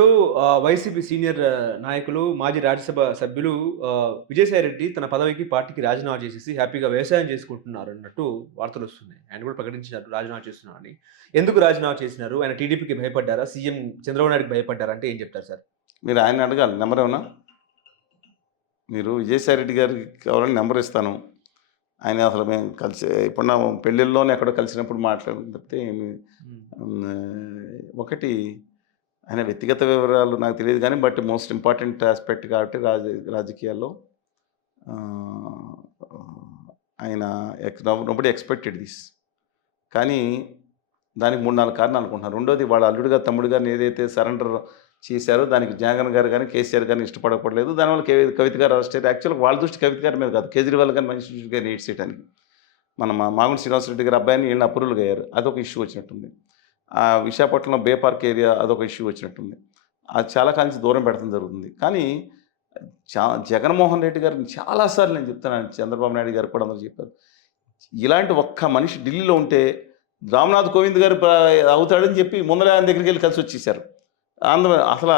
ఇప్పుడు YCP senior నాయకులు, మాజీ రాజ్యసభ సభ్యులు విజయసాయి రెడ్డి తన పదవికి, పార్టీకి రాజీనామా చేసేసి హ్యాపీగా వ్యవసాయం చేసుకుంటున్నారు అన్నట్టు వార్తలొస్తున్నాయి. ఆయన కూడా ప్రకటించారు రాజీనామా చేస్తున్నానని. ఎందుకు రాజీనామా చేసినారు? ఆయన టీడీపీకి భయపడ్డారా? సీఎం చంద్రబాబు నాయుడుకి భయపడ్డారా? అంటే ఏం చెప్తారు సార్? మీరు ఆయన్ని అడగాలి నెంబర్ ఏమన్నా మీరు విజయసాయి రెడ్డి గారికి కావాలని నెంబర్ ఇస్తాను ఆయన అసలు మేము కలిసి ఇప్పుడు నా పెళ్ళిళ్ళలోనే ఎక్కడో కలిసినప్పుడు మాట్లాడిన తప్పితే ఒకటి ఆయన వ్యక్తిగత వివరాలు నాకు తెలియదు కానీ బట్ మోస్ట్ ఇంపార్టెంట్ ఆస్పెక్ట్ కాబట్టి రాజ రాజకీయాల్లో ఆ, ఆయన నోబడి ఎక్స్పెక్టెడ్ దిస్. కానీ దానికి మూడు నాలుగు కారణాలు అనుకుంటున్నాను. రెండోది వాళ్ళ అల్లుడుగా తమ్ముడు గారిని ఏదైతే సరెండర్ చేశారో దానికి జగన్ గారు కానీ కేసీఆర్ గారిని ఇష్టపడకపోలేదు దానివల్ల కే- కవిత గారు అరెస్ట్ అయ్యారు యాక్చువల్గా వాళ్ళ దృష్టి కవిత గారి మీద కాదు. కేజ్రీవాల్ గారిని మంచి దృష్టి గారిని చేయడానికి మన మా మాగుంటి శ్రీనివాసరెడ్డి గారి అబ్బాయిని వీళ్ళని అప్రూవల్గా అయ్యారు. అదొక ఇష్యూ వచ్చినట్టుంది. విశాఖపట్నం బే పార్క్ ఏరియా అదొక ఇష్యూ వచ్చినట్టుంది. అది చాలా కాలం నుంచి దూరం పెడతాం జరుగుతుంది. కానీ చా జగన్మోహన్ రెడ్డి గారిని చాలాసార్లు నేను చెప్తున్నాను చంద్రబాబు నాయుడు గారు కూడా అందరూ చెప్పారు. ఇలాంటి ఒక్క మనిషి ఢిల్లీలో ఉంటే రామ్నాథ్ కోవింద్ గారు అవుతాడని చెప్పి ముందర ఆయన దగ్గరికి వెళ్ళి కలిసి వచ్చేసారు. అందు అసలు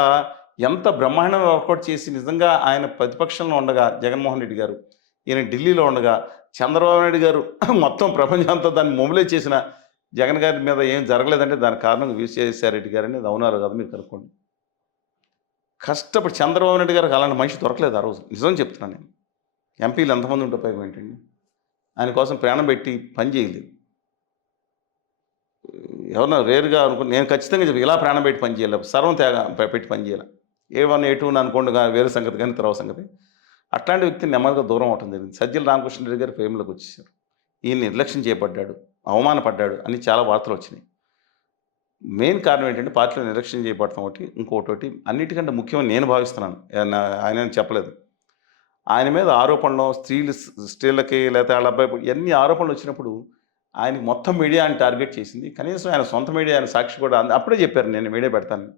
ఎంత బ్రహ్మాండంగా వర్కౌట్ చేసి నిజంగా ఆయన ప్రతిపక్షంలో ఉండగా జగన్మోహన్ రెడ్డి గారు ఈయన ఢిల్లీలో ఉండగా చంద్రబాబు నాయుడు గారు మొత్తం ప్రపంచం అంతా దాన్ని మొబిలైజ్ చేసిన జగన్ గారి మీద ఏం జరగలేదంటే దాని కారణం విజయసాయి రెడ్డి గారని అవునారు కదా మీరు కనుక్కోండి. కష్టపడి చంద్రబాబు నాయుడు గారికి అలాంటి మనిషి దొరకలేదు ఆ రోజు. నిజం చెప్తున్నాను నేను. ఎంపీలు ఎంతమంది ఉంటే ఉపయోగం ఏంటండి? ఆయన కోసం ప్రాణం పెట్టి పని చేయలేదు. ఎవరన్నా రేరుగా అనుకుని నేను ఖచ్చితంగా చెప్పి ఇలా ప్రాణం పెట్టి పని చేయాలి సర్వం తేగ పెట్టి పని చేయాలి. ఏ వన్ ఏ టూ అనుకోండి కానీ వేరే సంగతి కానీ తర్వాత సంగతి. అట్లాంటి వ్యక్తిని నెమ్మదిగా దూరం అవటం జరిగింది. సజ్జల రామకృష్ణరెడ్డి గారు ఫేమ్లోకి వచ్చేసారు. ఈయన నిర్లక్ష్యం చేయబడ్డాడు అవమానపడ్డాడు అని చాలా వార్తలు వచ్చినాయి. మెయిన్ కారణం ఏంటంటే పార్టీలో నిరీక్షణ చేయబడతాం ఒకటి ఇంకోటి అన్నిటికంటే ముఖ్యమని నేను భావిస్తున్నాను. ఆయన చెప్పలేదు. ఆయన మీద ఆరోపణలు స్త్రీలు స్త్రీలకి లేకపోతే వాళ్ళ అబ్బాయి ఎన్ని ఆరోపణలు వచ్చినప్పుడు ఆయన మొత్తం మీడియా ఆయన టార్గెట్ చేసింది. కనీసం ఆయన సొంత మీడియా ఆయన సాక్షి కూడా అప్పుడే చెప్పారు నేను మీడియా పెడతాను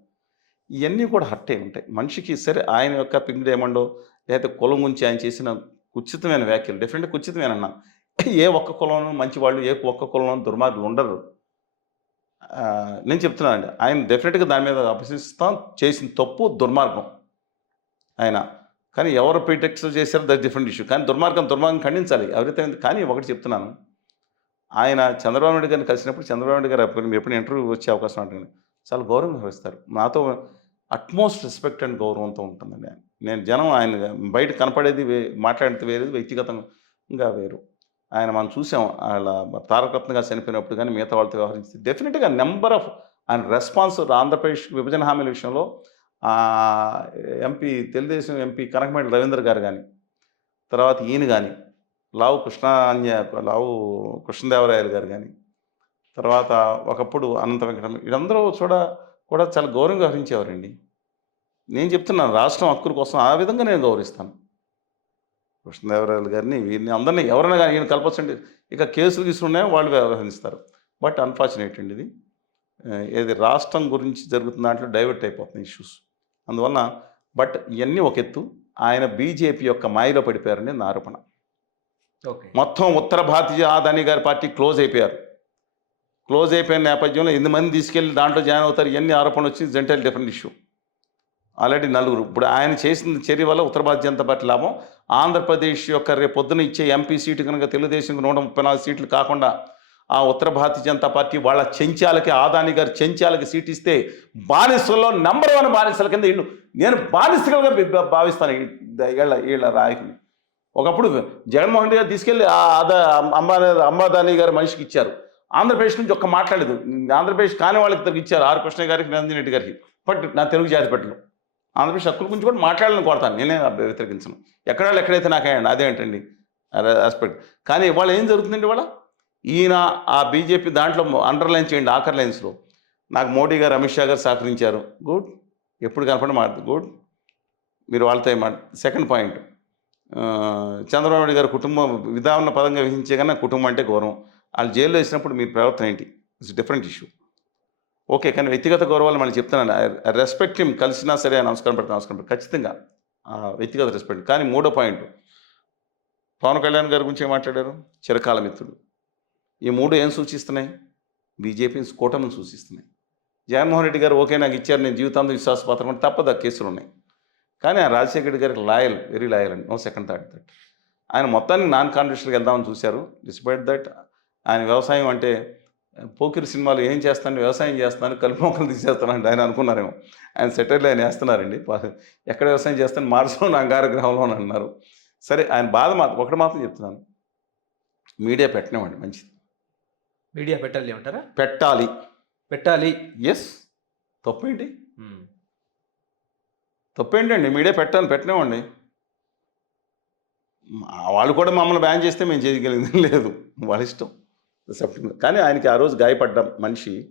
ఇవన్నీ కూడా హట్టే ఉంటాయి. మనిషికి సరే ఆయన యొక్క పింక్ డైమండో లేకపోతే కులం గురించి ఆయన చేసిన కుచితమైన వ్యాఖ్యలు డెఫినెట్గా కుచితమేనన్నా ఏ ఒక్క కులంలో మంచి వాళ్ళు ఏ ఒక్క కులంలో దుర్మార్గులు ఉండరు. నేను చెప్తున్నానండి. ఆయన డెఫినెట్గా దాని మీద అభ్యసిస్తాం చేసిన తప్పు దుర్మార్గం ఆయన. కానీ ఎవరు ప్రీటెక్స్ చేశారో దట్ డిఫరెంట్ ఇష్యూ కానీ దుర్మార్గం దుర్మార్గం ఖండించాలి. ఎవరైతే కానీ ఒకటి చెప్తున్నాను. ఆయన చంద్రబాబు నాయుడు గారిని కలిసినప్పుడు చంద్రబాబు నాయుడు గారు ఎప్పుడు ఇంటర్వ్యూ వచ్చే అవకాశం ఉంటుంది చాలా గౌరవం భావిస్తారు నాతో అట్మోస్ట్ రెస్పెక్ట్ అండ్ గౌరవంతో ఉంటుందండి నేను జనం ఆయన బయట కనపడేది వే మాట్లాడేది వేరేది వ్యక్తిగతంగా వేరు. ఆయన మనం చూసాం వాళ్ళ తారకరత్నగా చనిపోయినప్పుడు కానీ మిగతా వాళ్ళతో వ్యవహరించి డెఫినెట్గా నెంబర్ ఆఫ్ ఆయన రెస్పాన్స్ ఆంధ్రప్రదేశ్ విభజన హామీల విషయంలో ఎంపీ తెలుగుదేశం ఎంపీ కనకమేడ రవీంద్ర గారు కానీ తర్వాత ఈయన కానీ లావు కృష్ణాన్య లావు కృష్ణదేవరాయలు గారు కానీ తర్వాత ఒకప్పుడు అనంత వెంకటరమణ వీళ్ళందరూ చూడ కూడా చాలా గౌరవంగా వ్యవహరించేవారండి. నేను చెప్తున్నాను రాష్ట్రం హక్కుల కోసం ఆ విధంగా నేను గౌరవిస్తాను. కృష్ణదేవరాయలు గారిని వీరిని అందరినీ ఎవరైనా కానీ ఈయన కలపచ్చండి ఇక కేసులు తీసుకున్నాయో వాళ్ళు వ్యవహరిస్తారు. బట్ అన్ఫార్చునేట్ అండి ఇది. ఏది రాష్ట్రం గురించి జరుగుతున్న దాంట్లో డైవర్ట్ అయిపోతున్నాయి ఇష్యూస్ అందువలన బట్ ఇవన్నీ ఒక ఎత్తు. ఆయన బీజేపీ యొక్క మాయలో పడిపోయారని నా ఆరోపణ. మొత్తం ఉత్తర భారతీయ ఆదాని గారి పార్టీ క్లోజ్ అయిపోయారు. క్లోజ్ అయిపోయిన నేపథ్యంలో ఎన్ని మంది తీసుకెళ్ళి దాంట్లో జాయిన్ అవుతారు. ఎన్ని ఆరోపణలు వచ్చి జెంటల్ డిఫరెంట్ ఇష్యూ ఆల్రెడీ నలుగురు. ఇప్పుడు ఆయన చేసిన చర్య వల్ల ఉత్తర భారతీయ జనతా పార్టీ లాభం. ఆంధ్రప్రదేశ్ యొక్క రేపు పొద్దున ఇచ్చే ఎంపీ సీటు కనుక తెలుగుదేశం నూట ముప్పై నాలుగు సీట్లు కాకుండా ఆ ఉత్తర భారతీయ జనతా పార్టీ వాళ్ళ చెంచాలకి ఆదాని గారి చెంచాలకి సీట్ ఇస్తే బానిసల్లో నెంబర్ వన్ బానిసల కింద ఇల్లు నేను బానిసలుగా భావిస్తాను ఈ- వీళ్ళ వీళ్ళ రాయకుని ఒకప్పుడు జగన్మోహన్ రెడ్డి గారు తీసుకెళ్ళి ఆ అదా అంబా అంబాదాని గారి మనిషికి ఇచ్చారు. ఆంధ్రప్రదేశ్ నుంచి ఒక్క మాట్లాడలేదు. ఆంధ్రప్రదేశ్ కాని వాళ్ళకి ఇచ్చారు. ఆర్ కృష్ణ గారికి నందిని రెడ్డి గారికి. బట్ నా తెలుగు జాతి పెట్టలు. ఆంధ్రప్రదేశ్ హక్కుల గురించి కూడా మాట్లాడాలని కోరతాను. నేనే వ్యతిరేకించను. ఎక్కడ ఎక్కడైతే నాకేయండి అదేంటండి ఆస్పెక్ట్ కానీ ఇవాళ ఏం జరుగుతుందండి ఇవాళ? ఈయన ఆ బీజేపీ దాంట్లో అండర్లైన్ చేయండి ఆఖర్ లైన్స్లో నాకు మోడీ గారు అమిత్ షా గారు సహకరించారు. గుడ్. ఎప్పుడు కనపడి మాట గుడ్. మీరు వాళ్ళతో మాట సెకండ్ పాయింట్ చంద్రబాబు నాయుడు గారి కుటుంబం విధాన పదంగా విధించే కన్నా కుటుంబం అంటే గౌరవం. వాళ్ళు జైల్లో వేసినప్పుడు మీ ప్రవర్తన ఏంటి? ఇట్స్ డిఫరెంట్ ఇష్యూ ఓకే కానీ వ్యక్తిగత గౌరవాలు మళ్ళీ చెప్తున్నాను. రెస్పెక్ట్ హిమ్ కలిసినా సరే నమస్కారం పెడతాను నమస్కారం పెడతాను ఖచ్చితంగా వ్యక్తిగత రెస్పెక్ట్. కానీ మూడో పాయింట్ పవన్ కళ్యాణ్ గారి గురించి ఏం మాట్లాడారు? చిరకాల మిత్రుడు. ఈ మూడు ఏం సూచిస్తున్నాయి? బీజేపీ కూటమిని సూచిస్తున్నాయి. జగన్మోహన్ రెడ్డి గారు ఓకే నాకు ఇచ్చారు నేను జీవితాంతం విశ్వాసపాత్రం అంటే తప్పదు ఆ కేసులు ఉన్నాయి. కానీ ఆ రాజశేఖర రెడ్డి గారికి లాయల్ వెరీ లాయల్ అండి. No second third that. ఆయన మొత్తానికి నాన్ కాన్స్టిట్యూషన్కి వెళ్దామని చూశారు. డిస్పైట్ దట్ ఆయన వ్యవసాయం అంటే పోకిరి సినిమాలు ఏం చేస్తాను వ్యవసాయం చేస్తాను కలుపు మొక్కలు తీసేస్తానంటే ఆయన అనుకున్నారేమో. ఆయన సెటిల్ ఆయన వేస్తున్నారండి. ఎక్కడ వ్యవసాయం చేస్తాను మార్స్లో నా అంగార గ్రహంలో అని అన్నారు. సరే ఆయన బాధ మాత్రం ఒకటి మాత్రం చెప్తున్నాను. మీడియా పెట్టనివ్వండి మంచిది. మీడియా పెట్టాలి ఏమంటారా? పెట్టాలి. పెట్టాలి. ఎస్ తప్పేంటి? తప్పేంటండి? మీడియా పెట్టాలి పెట్టనివ్వండి. వాళ్ళు కూడా మమ్మల్ని బ్యాన్ చేస్తే మేము చేయగలిగింది లేదు. వాళ్ళ ఇష్టం. సెప్టెంబర్ కానీ ఆయనకి ఆ రోజు గాయపడ్డ మనిషి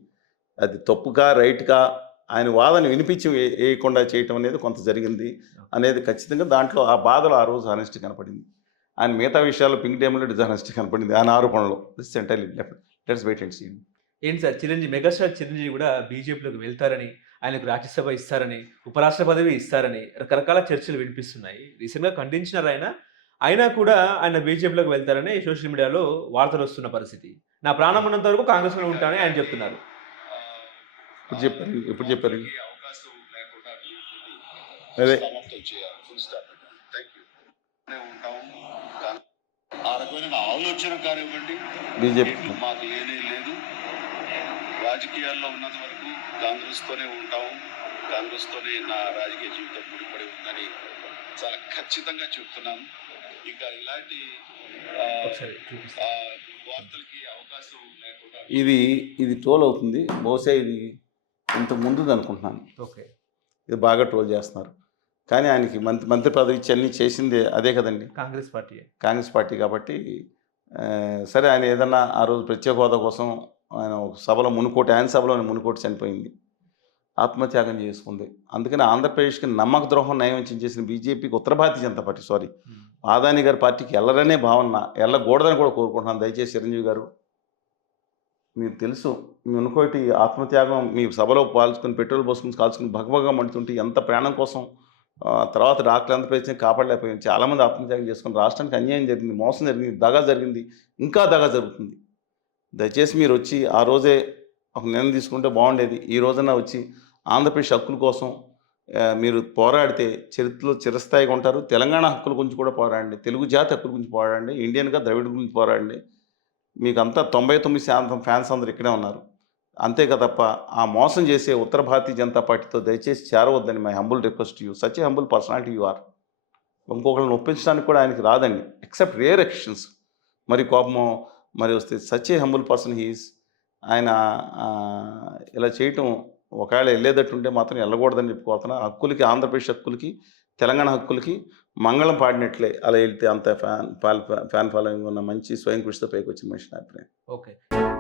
అది తప్పుగా రైట్గా ఆయన వాదన వినిపించి వేయకుండా చేయటం అనేది కొంత జరిగింది అనేది ఖచ్చితంగా దాంట్లో ఆ బాధలో ఆ రోజు హానెస్టీ కనపడింది. ఆయన మిగతా విషయాల్లో పింక్ టైంలో డిజానెస్టీ కనపడింది. ఆయన ఆరోపణలో. This let's wait and see ఏంటి సార్? చిరంజీవి మెగాస్టార్ చిరంజీవి కూడా బీజేపీలోకి వెళ్తారని ఆయనకు రాజ్యసభ ఇస్తారని ఉపరాష్ట్ర పదవి ఇస్తారని రకరకాల చర్చలు వినిపిస్తున్నాయి. రీసెంట్గా ఖండించినారు ఆయన. అయినా కూడా ఆయన బీజేపీలోకి వెళ్తారని సోషల్ మీడియాలో వార్తలు వస్తున్న పరిస్థితి. నా ప్రాణం ఉన్నంత వరకు కాంగ్రెస్లో ఉంటానని ఆయన చెప్తున్నారు. ఇప్పుడు చెప్పారు ఇప్పుడు చెప్పారు. అదే. ఆ రకమైన ఆలోచన కానివ్వండి బీజేపీ. మాకు లేనే లేదు. రాజకీయాల్లో ఉన్నంత వరకు కాంగ్రెస్ తోనే ఉంటాం. కాంగ్రెస్ తోనే నా రాజకీయ జీవితం ముడిపడి ఉందని చాలా ఖచ్చితంగా చెప్తున్నాను. ఇంకా ఇలాంటి వార్తలకి అవకాశం లేకుండా ఇది ఇది ట్రోల్ అవుతుంది. బహుశా ఇది ఇంత ముందుది అనుకుంటున్నాను. ఓకే. ఇది బాగా ట్రోల్ చేస్తున్నారు. కానీ ఆయనకి మంత్రి మంత్రి పదవి ఇచ్చి అన్నీ చేసింది అదే కదండి. కాంగ్రెస్ పార్టీ. కాంగ్రెస్ పార్టీ కాబట్టి సరే ఆయన ఏదన్నా ఆ రోజు ప్రత్యేక హోదా కోసం ఆయన ఒక సభలో మునుకోటి ఆయన సభలో ఆయన మునుకోటి చనిపోయింది. ఆత్మత్యాగం చేసుకుంది. అందుకని ఆంధ్రప్రదేశ్కి నమ్మక ద్రోహం నయం చేసిన బీజేపీకి ఉత్తర భారతీయ జనతా పార్టీ సారీ ఆదాని గారి పార్టీకి వెళ్ళరనే భావన వెళ్ళకూడదని కూడా కోరుకుంటున్నాను దయచేసి చిరంజీవి గారు. మీకు తెలుసు మీ అనుకోటి ఆత్మత్యాగం మీ సభలో పాల్చుకుని పెట్రోల్ పోసుకుని కాల్చుకుని భగభగా మండుతుంటే ఎంత ప్రాణం కోసం తర్వాత తర్వాత డాక్టర్ ఆంధ్రప్రదేశ్ని కాపాడలేకపోయింది చాలామంది ఆత్మత్యాగం చేసుకుని రాష్ట్రానికి అన్యాయం జరిగింది మోసం జరిగింది దగా జరిగింది ఇంకా దగా జరుగుతుంది. దయచేసి మీరు వచ్చి ఆ రోజే ఒక నిర్ణయం తీసుకుంటే బాగుండేది. ఈ రోజున వచ్చి ఆంధ్రప్రదేశ్ హక్కుల కోసం మీరు పోరాడితే చరిత్రలో చిరస్థాయిగా ఉంటారు. తెలంగాణ హక్కుల గురించి కూడా పోరాడండి. తెలుగు జాతి హక్కుల గురించి పోరాడండి. ఇండియన్గా ద్రవిడ గురించి పోరాడండి. మీకు అంతా తొంభై తొమ్మిది శాతం ఫ్యాన్స్ అందరు ఇక్కడే ఉన్నారు. అంతేకా తప్ప ఆ మోసం చేసే ఉత్తర భారతీయ జనతా పార్టీతో దయచేసి చేరవద్దని my humble request you. Such humble personality you are. ఇంకొకరిని ఒప్పించడానికి కూడా ఆయనకి రాదండి. Except rare actions. మరి కోపమో మరి వస్తే సచ్ హంబుల్ పర్సన్ హీస్ ఆయన ఇలా చేయటం ఒకవేళ వెళ్ళేటట్టుంటే మాత్రం వెళ్ళకూడదని చెప్పుకోతున్నా హక్కులకి ఆంధ్రప్రదేశ్ హక్కులకి తెలంగాణ హక్కులకి మంగళం పాడినట్లే అలా వెళ్తే అంత ఫ్యాన్ ఫ్యాన్ ఫ్యాన్ ఫాలోయింగ్ ఉన్న మంచి స్వయం కృషితో పైకి వచ్చిన మనిషి నా అభిప్రాయం. ఓకే.